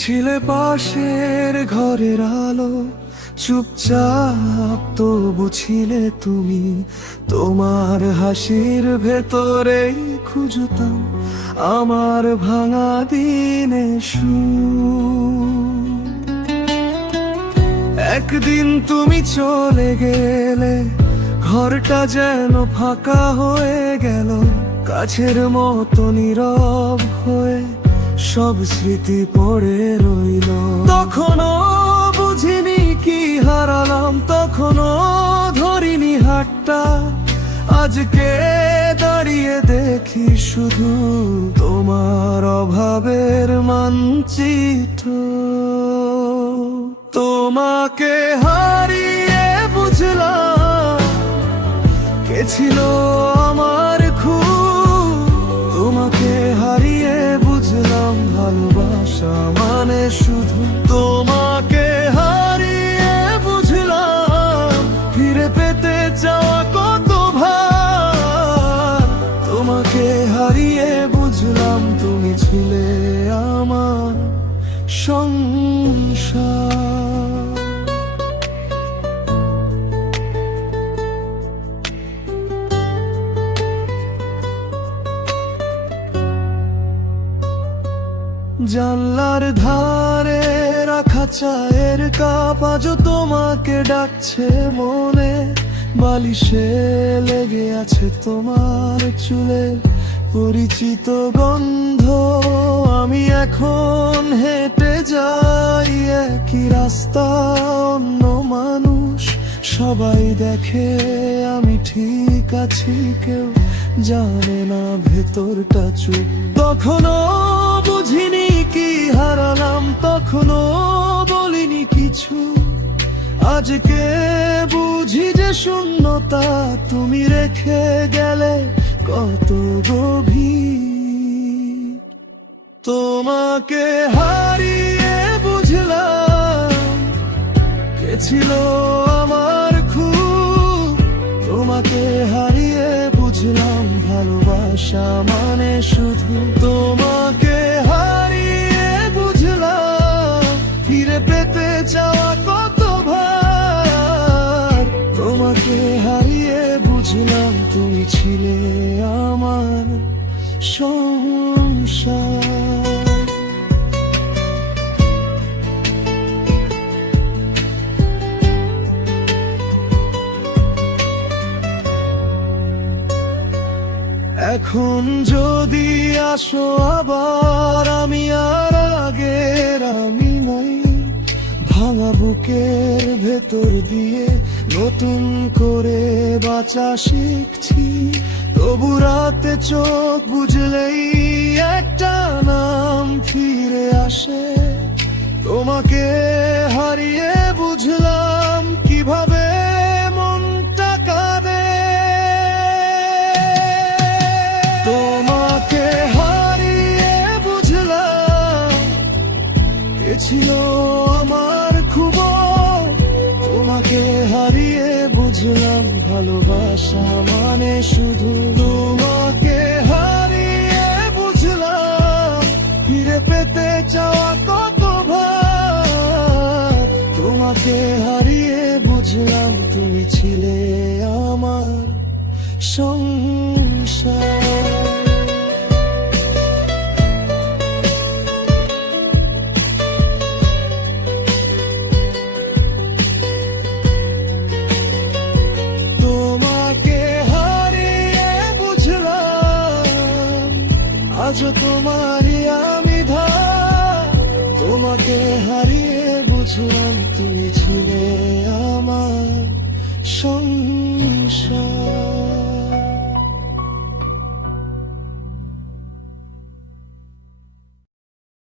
ছিলে পাশের ঘরের আলো, চুপচাপ তবু ছিলে তুমি। তোমার হাসির ভেতরেই খুঁজতাম আমার ভাঙা দিনে সুর। একদিন তুমি চলে গেলে, ঘরটা যেন ফাঁকা হয়ে গেল। কাছের মতো নীরব হয়ে সব স্মৃতি পড়ে রইল। তখনও বুঝিনি কি হারালাম, তখনও ধরিনি হাতটা। আজকে দাঁড়িয়ে দেখি শুধু তোমার অভাবের মানচিত্র। তোমাকে হারিয়ে বুঝলাম কে ছিল আমার খুব। তোমাকে হারিয়ে বুঝলাম ভালোবাসা মানে শুধু। তোমাকে হারিয়ে বুঝলাম ফিরে পেতে চাওয়া কত ভার। তোমাকে হারিয়ে বুঝলাম তুমি ছিলে আমার সংসার। জানলার ধারে রাখা চায়ের কাপ আজও তোমাকে ডাকছে মনে। বালিশে লেগে আছে তোমার চুলের পরিচিত গন্ধ। আমি এখন হেঁটে যাই একই রাস্তা, অন্য মানুষ সবাই দেখে আমি ঠিক আছি, কেউ জানে না ভেতরটা চুপ। তখনও বুঝিনি কি হারালাম, তখনও বলিনি কিছু। আজকে বুঝি যে শূন্যতা তুমি রেখে গেলে কত গভীর। তোমাকে হারিয়ে বুঝলাম কে ছিল আমার খুব। তোমাকে হারিয়ে বুঝলাম ভালোবাসা মানে শুধু। তোমাকে হারিয়ে বুঝলাম ফিরে পেতে চাওয়া কত ভার। তোমাকে হারিয়ে বুঝলাম তুমি ছিলে আমার সংসার। এখন যদি আসো আবার, আমি আর আগের আমি নাই। ভাঙা বুকের ভেতর দিয়ে নতুন করে বাঁচা শিখছি। তবু রাতে চোখ বুঝলেই একটা নাম ফিরে আসে। তোমাকে হারিয়ে বুঝলাম কিভাবে মনটা কাঁদে। তোমাকে হারিয়ে বুঝলাম কে ছিল আমার খুব। তোমাকে হারিয়ে বুঝলাম ভালোবাসা মানে শুধু। তোমাকে হারিয়ে বুঝলাম ফিরে পেতে চাওয়া কত ভার। তোমাকে হারিয়ে বুঝলাম তুমি ছিলে আমার সংসার। আজও তোমারই আমি ধার। তোমাকে হারিয়ে বুঝলাম তুমি ছিলে